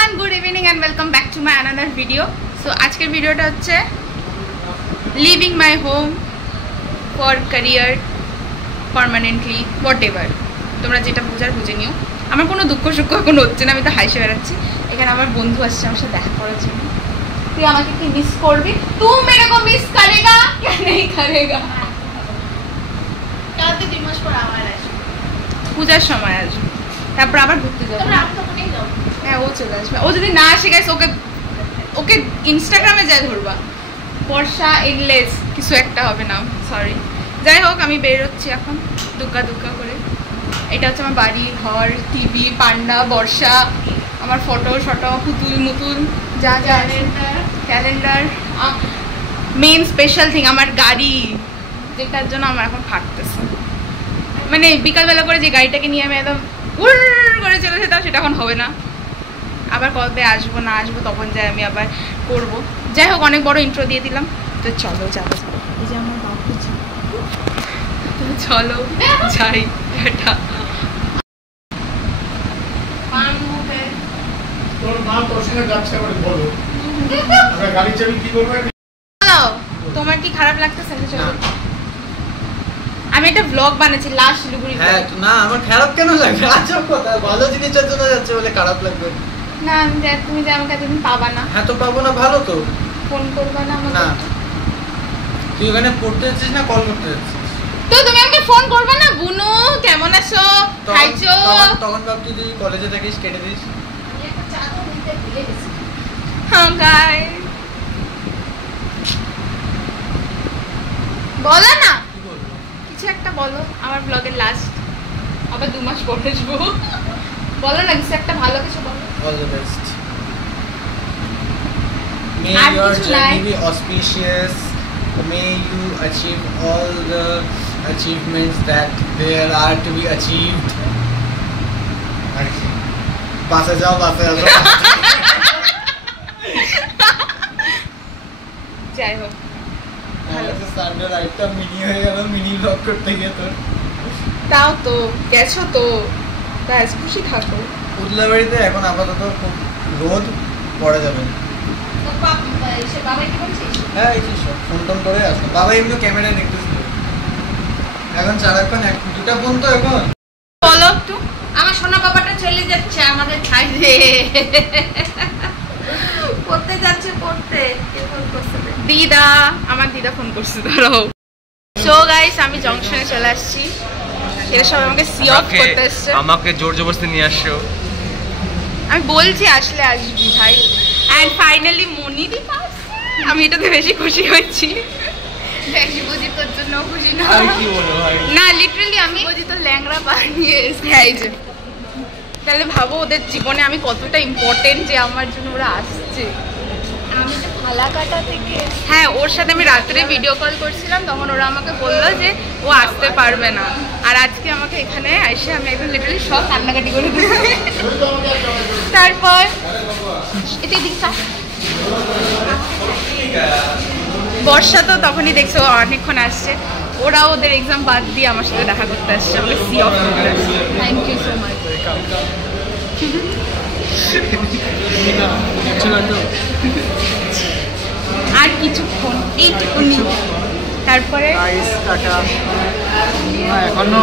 everyone, good evening and welcome back to my another video. So আজকের ভিডিওটা হচ্ছে leaving my home for career permanently whatever. তোমরা যেটা বুঝার বুঝে নিও। আমার কোনো দুঃখ সুখ এখন হচ্ছে না, আমি তো হাসি বেড়াচ্ছি। এখানে আমার বন্ধু আসছে আমার সাথে দেখা করার জন্য। তুই আমাকে কি মিস করবি? তুই मेरे को मिस करेगा क्या नहीं करेगा? কালকে 2 মাস পর আবার আসবে। পূজার সময় আসবে। তারপর আবার ঘুরতে যাব। তোমরা আমি তো কোনেই যাও। হ্যাঁ ও চলে আসবে। ও যদি না আসে গাইস ওকে ইনস্টাগ্রামে যায় ধরবা। বর্ষা ইংলিশ কিছু একটা হবে না, সরি। যাই হোক আমি বের হচ্ছি এখন দুগ্গা দুগ্গা করে। এটা হচ্ছে আমার বাড়ি, ঘর, টিভি, পান্ডা, বর্ষা, আমার ফটো পুতুল মুতুল যা যা ক্যালেন্ডার। মেন স্পেশাল থিং আমার গাড়ি, যেটার জন্য আমার এখন ফাটতেছে। মানে বিকালবেলা করে যে গাড়িটাকে নিয়ে আমি একদম উড় করে চলে যেতাম, সেটা এখন হবে না। আবার কবে আসবো না আসবো তখন যাই আমি আবার করবো। যাই হোক অনেক বড় ইন্ট্রো দিয়ে দিলাম, তো চলো যাবো। এই যে আমার বাবু, তো চলো যাই। এটা তোমার কি খারাপ লাগতেছে? আমি একটা ব্লগ বানাচ্ছি লাস্ট শিলিগুড়ি। হ্যাঁ না আমার খারাপ কেন লাগবে? আচ্ছা কথা ভালো জিনিসের জন্য যাচ্ছে বলে খারাপ লাগবে না? আমি যে তুমি যে আমাকে এতদিন পাবা না। হ্যাঁ তো পাবো না, ভালো তো ফোন করবা না আমাকে? না তুই ওখানে পড়তে যাচ্ছিস না কল করতে যাচ্ছিস? তো তুমি আমাকে ফোন করবা না? বুনু কেমন আছো, খাইছো? তখন ভাব তুই যদি কলেজে থাকিস কেটে দিস। আমি একটা চা তো দিতে ভুলে গেছি। হ্যাঁ গাইস বলো না, কিছু একটা বলো। আমার ব্লগের লাস্ট আবার 2 মাস পরে আসবো। বলো না কিছু একটা ভালো কিছু বলো। All the best. May R your কিছু journey নাই? be auspicious. May you achieve all the achievements that there are to be achieved. বাসে যাও যাই হোক সানডে রাইটটা মিনি হয়ে গেল, মিনি ব্লগ করতে গিয়ে তোর। তাও তো গেছো তো, ব্যাস খুশি থাকো। উদলাবাড়িতে এখন আপাতত খুব রোদ, পড়া যাবে না। তো বাবা কি বলছিস? হ্যাঁ এই ফোন টোন করে আসলো। বাবা এমনি ক্যামেরায় দেখতেছিল। এখন সারাক্ষণ 2টা ফোন তো এখন। বলো একটু। আমার সোনা বাবাটা চলে যাচ্ছে আমাদের ছাইরে। পড়তে যাচ্ছে পড়তে। কে ফোন করছে? দিদা, আমার দিদা ফোন করছে, দাঁড়াও। সো গাইস আমি জংশনে চলে আসছি। এরা সবাই আমাকে সি অফ করতে এসছে। আমাকে জোর জবরদস্তি নিয়ে আসছো। আমি বলছি আসলে আসবি ভাই। এন্ড ফাইনালি মনিদীপ আসছে। আমি এটাতে বেশি খুশি হয়েছি। বেশি বুঝি তোর জন্য খুশি না। আর কি বলো ভাই? না লিটারালি আমি বুঝি তো ল্যাংড়া বানিয়ে এসেছি। এই যে তাহলে ভাবো ওদের জীবনে আমি কতটা ইম্পর্টেন্ট যে আমার জন্য ওরা আসছে। আমি তো ফালাকাটা থেকে। হ্যাঁ ওর সাথে আমি রাত্রে ভিডিও কল করছিলাম, তখন ওরা আমাকে বললো যে ও আসতে পারবে না। আর আজকে আমাকে এখানে এসে আমি একদম লিটারালি সব কান্নাকাটি করে দিয়েছি। তারপর এটা দিকটা বর্ষা তো তখনই দেখছো অনেকক্ষণ আসছে। ওরা ওদের এক্সাম বাদ দিয়ে আমার সাথে দেখা করতে আসছে, আমাকে সি অফ করতে আসছে। Thank you so much. আর কিছুক্ষণ এইটুকুনি, তারপরে এখনো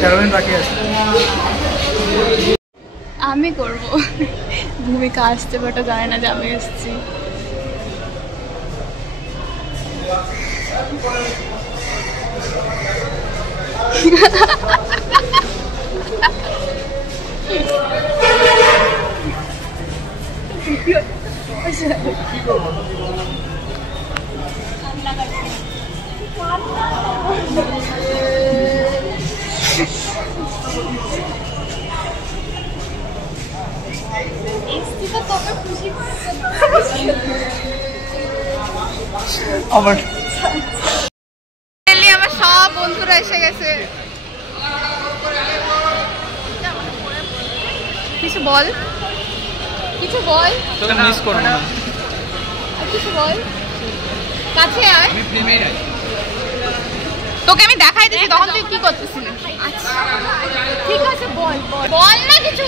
13 মিনিট বাকি আছে। আমি করবো। ভূমিকা আসতে বাট জানে না যে আমি এসেছি। আমার আমার সব বন্ধুরা এসে গেছে। কিছু বল, কিছু বল। তোকে মিস করব না। কিছু বল, কাছে আয়। আমি প্রেমে যাই। তোকে আমি দেখাই দিচ্ছি তখন তুই কি করতেছিস। আচ্ছা ঠিক আছে বল বল না কিছু।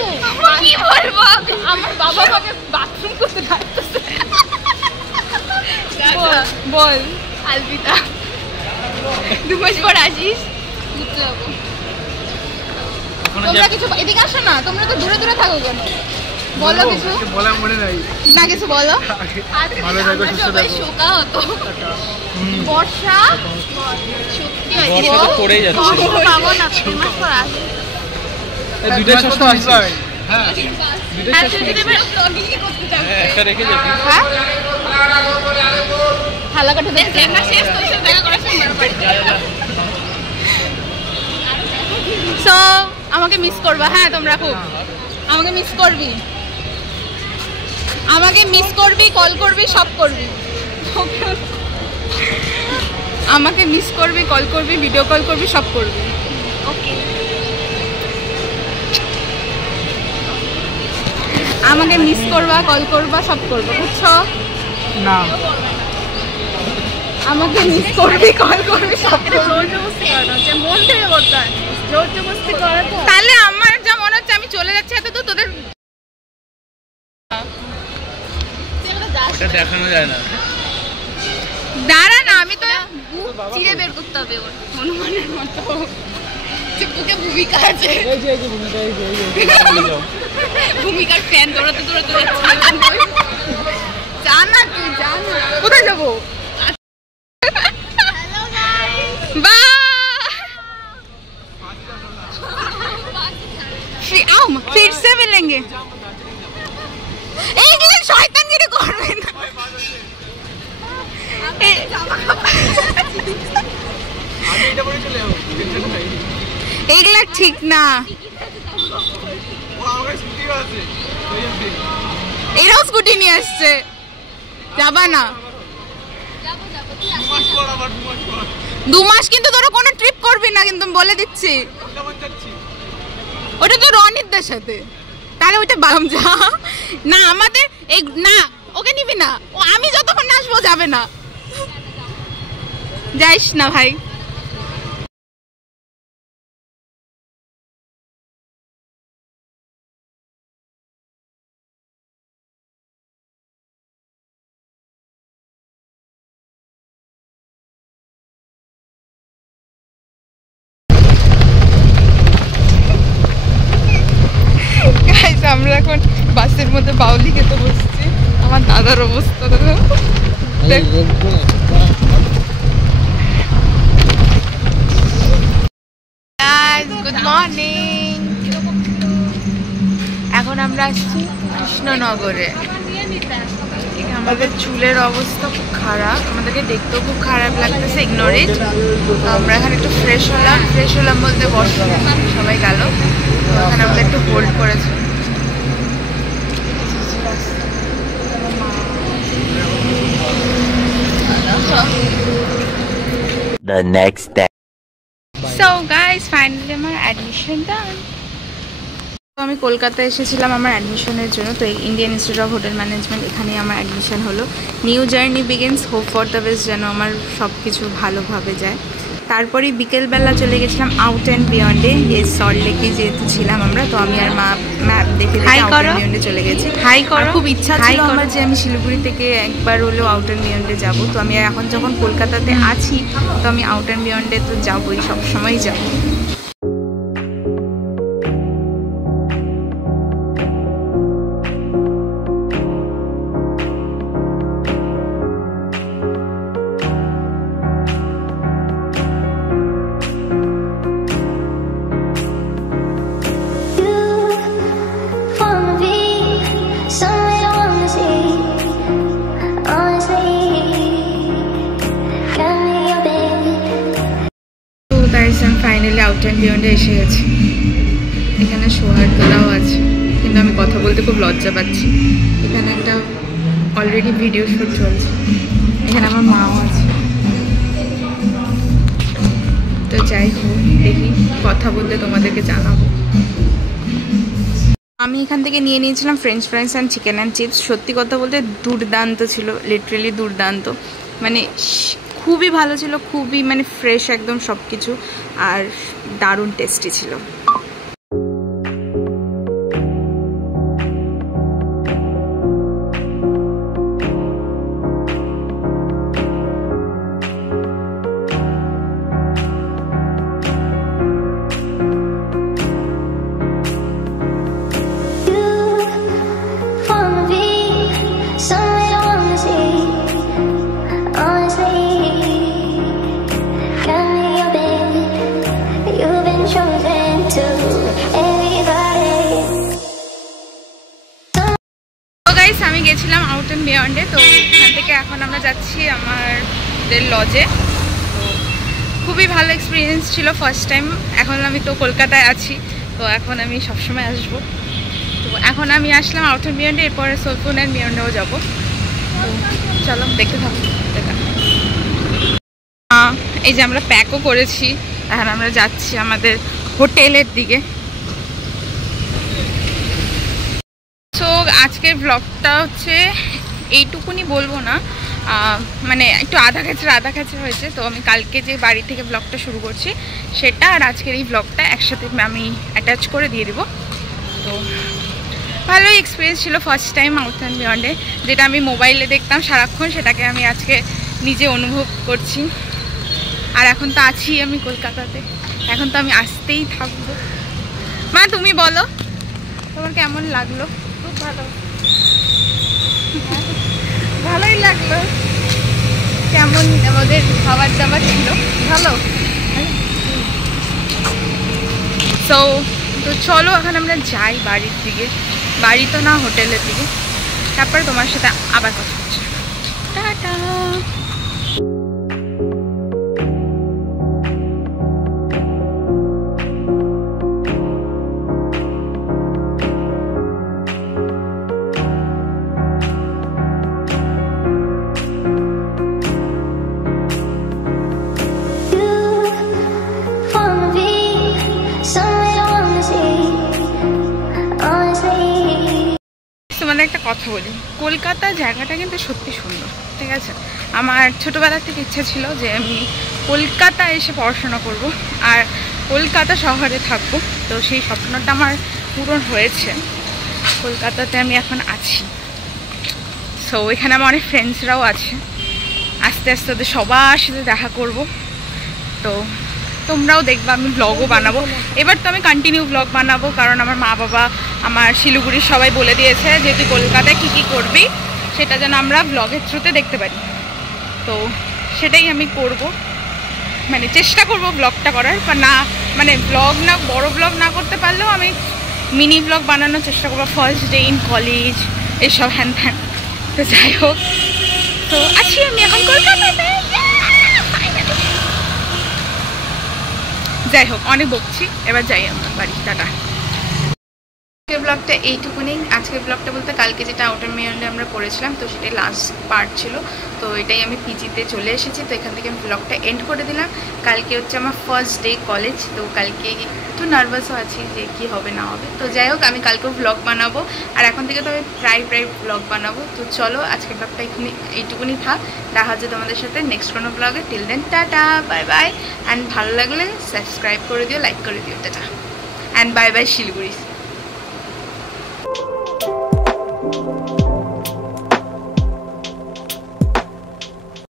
কি বলবো? আমার বাবা আমাকে বাথরুম করতে ডাকতেছে। বল আলবিদা, 2 মাস পর আসিস, ঘুরতে যাবো। তোমরা কিছু এদিকে আসো না, তোমরা তো দূরে দূরে থাকো কেন? বলো কিছু। বলা মনে নাই না, কিছু বলো। ভালো থাকো, সুস্থ থাকো। শোকা হতো বর্ষা সত্যি বর্ষা তো পড়েই যাচ্ছে। পাবো না 2 মাস পর আসি। এই দুইটা ষষ্ঠ আসছে। হ্যাঁ একটা রেখে যাবি। হ্যাঁ হালাকাটা দেখা শেষ, তোর সাথে দেখা করার সময় সো আমাকে মিস করবা। হ্যাঁ তোমরা খুব আমাকে মিস করবি, আমাকে মিস করবি, কল করবি, সব করবি। আমাকে মিস করবি, কল করবি, ভিডিও কল করবি, সব করবি। ওকে আমাকে মিস করবা, কল করবা, সব করবা, বুঝছো? না আমাকে মিস করবি, কল করবি, সব করবি। জোরজবস্তি করা হচ্ছে, মন থেকে করতে হয়, জোরজবস্তি করা তো। তাহলে আমার যা মনে হচ্ছে আমি চলে যাচ্ছি এত দূর, তোদের এটা দেখানো যায় না। দাঁড়া না, আমি তো চিড়ে বের করতে হবে ওর। হনুমানের মতো বুকে ভূমিকা আছে, এই যে ভূমিকা, এই যে ভূমিকার ফ্যান। দৌড়াতে দৌড়াতে যাচ্ছি, যা না তুই, যা না। কোথায় যাবো? फिर से मिलेंगे। एक दिन शयतानगिरी करबे ना। আমি এটা বলে চলে যাবো, টেনশন নাই। এগুলা ঠিক না, ও আমার স্কুটিও আছে, ওই আছে। এরাও স্কুটি নিয়ে আসছে, যাবা না? 2 মাস পর আবার 2 মাস পর 2 মাস কিন্তু তোরা কোনো ট্রিপ করবি না, কিন্তু আমি বলে দিচ্ছি। কেমন যাচ্ছি? ওটা তো রনিতদের সাথে, তাহলে ওইটা বারম যা না। আমাদের এই না, ওকে নিবি না, ও আমি যতক্ষণ না আসবো যাবে না। যাইস না ভাই। আমরা এখন বাসের মধ্যে বাউলি খেতে বসছি। আমার দাদার অবস্থা দাদা, গুড মর্নিং। এখন আমরা আসছি কৃষ্ণনগরে। আমাদের চুলের অবস্থা খুব খারাপ, আমাদেরকে দেখতেও খুব খারাপ লাগতেছে, ইগনোর ইট। আমরা এখানে একটু ফ্রেশ হলাম বলতে বসে সবাই গেল, এখানে আমরা একটু হোল্ড করেছি। The next day. So guys, finally আমার অ্যাডমিশন ডান। তো আমি কলকাতায় এসেছিলাম আমার অ্যাডমিশনের জন্য। তো Indian institute of hotel management, এখানেই আমার অ্যাডমিশন হলো। New journey begins, hope for the best, যেন আমার সব কিছু ভালোভাবে যায়। তারপরে বিকেলবেলা চলে গেছিলাম আউট অ্যান্ড বিয়ন্ডে, এই সল্ট লেকে যেহেতু ছিলাম আমরা, তো আমি আর মা ম্যাপ দেখে আউট অ্যান্ড বিয়ন্ডে চলে গেছি। খুব ইচ্ছা ছিল আমার যে আমি শিলিগুড়ি থেকে একবার হলেও আউট অ্যান্ড বিয়ন্ডে যাবো। তো আমি এখন যখন কলকাতাতে আছি, তো আমি আউট অ্যান্ড বিয়ন্ডে তো যাবোই, সবসময় যাবো। ফাইনালি আউট অ্যান্ড বিয়ন্ডে এসে গেছি। এখানে সোহার তোলাও আছে, কিন্তু আমি কথা বলতে খুব লজ্জা পাচ্ছি। এখানে একটা অলরেডি ভিডিও শ্যুট চলছে, এখানে আমার মাও আছে। তো যাই হোক, দেখি কথা বলতে তোমাদেরকে জানাবো। আমি এখান থেকে নিয়ে নিয়েছিলাম French fries and chicken and chips. সত্যি কথা বলতে দুর্দান্ত ছিল, লিটারেলি দুর্দান্ত, মানে খুবই ভালো ছিল, খুবই মানে ফ্রেশ একদম সব কিছু, আর দারুণ টেস্টি ছিল। গাইস আমি গেছিলাম আউট অ্যান্ড বিয়ন্ডে, তো এখান থেকে এখন আমরা যাচ্ছি আমাদের লজে। তো খুবই ভালো এক্সপিরিয়েন্স ছিল ফার্স্ট টাইম। এখন আমি তো কলকাতায় আছি, তো এখন আমি সবসময় আসবো। তো এখন আমি আসলাম আউট অ্যান্ড বিয়ন্ডে, এরপরে সোলপুর অ্যান্ড বিয়ন্ডেও যাবো। তো চলো দেখতে থাকো। এই যে আমরা প্যাকও করেছি, এখন আমরা যাচ্ছি আমাদের হোটেলের দিকে। সো আজকের ব্লগটা হচ্ছে এইটুকুনি, বলবো না, মানে একটু আধা কাছে হয়েছে। তো আমি কালকে যে বাড়ি থেকে ব্লগটা শুরু করছি সেটা আর আজকের এই ব্লগটা একসাথে আমি অ্যাটাচ করে দিয়ে দেবো। তো ভালোই এক্সপিরিয়েন্স ছিল ফার্স্ট টাইম আউট অ্যান্ড বিয়ন্ডে। যেটা আমি মোবাইলে দেখতাম সারাক্ষণ, সেটাকে আমি আজকে নিজে অনুভব করছি। আর এখন তো আছি আমি কলকাতাতে, এখন তো আমি আসতেই থাকবো। মা তুমি বলো তোমার কেমন লাগলো? খুব ভালো, ভালোই লাগলো। কেমন আমাদের খাবার দাবার ছিল? ভালো। তো চলো এখন আমরা যাই বাড়ির দিকে, বাড়ি তো না হোটেলের দিকে। তারপরে তোমার সাথে আবার কথা হচ্ছে। টাটা। তোমাদের একটা কথা বলি, কলকাতা জায়গাটা কিন্তু সত্যি সুন্দর, ঠিক আছে? আমার ছোটোবেলা থেকে ইচ্ছা ছিল যে আমি কলকাতা এসে পড়াশোনা করব আর কলকাতা শহরে থাকবো। তো সেই স্বপ্নটা আমার পূরণ হয়েছে, কলকাতাতে আমি এখন আছি। সো এখানে আমার অনেক ফ্রেন্ডসরাও আছে, আস্তে আস্তে ওদের সবার সাথে দেখা করব। তো তোমরাও দেখবা, আমি ব্লগও বানাবো। এবার তো আমি কন্টিনিউ ব্লগ বানাবো, কারণ আমার মা বাবা, আমার শিলিগুড়ির সবাই বলে দিয়েছে যে তুই কলকাতায় কী কী করবি সেটা যেন আমরা ব্লগের থ্রুতে দেখতে পারি। তো সেটাই আমি করব, মানে চেষ্টা করব ব্লগটা করার, বা না মানে ব্লগ না, বড় ব্লগ না করতে পারলেও আমি মিনি ব্লগ বানানোর চেষ্টা করবো। ফার্স্ট ডে ইন কলেজ, এইসব হ্যান ত্যান। তো যাই হোক, তো আছি আমি এখন কলকাতাতে। যাই হোক, অনেক বকছি, এবার যাই আমরা বাড়ি। টাটা। আজকের ব্লগটা এইটুকুনি। আজকের ব্লগটা বলতে কালকে যেটা আউটার মেয়রে আমরা করেছিলাম, তো সেটাই লাস্ট পার্ট ছিল। তো এটাই আমি পিজিতে চলে এসেছি, তো এখান থেকে আমি ব্লগটা এন্ড করে দিলাম। কালকে হচ্ছে আমার ফার্স্ট ডে কলেজ, তো কালকে একটু নার্ভাসও আছি যে কী হবে না হবে। তো যাই হোক, আমি কালকেও ব্লগ বানাবো, আর এখন থেকে তো আমি প্রায় ব্লগ বানাবো। তো চলো আজকের ব্লগটা এইটুকুনি থাক, দেখা হচ্ছে তোমাদের সাথে নেক্সট কোনো ব্লগে। Till then tata, bye bye. And ভালো লাগলে সাবস্ক্রাইব করে দিও, লাইক করে দিও। Tata and bye bye Siliguri.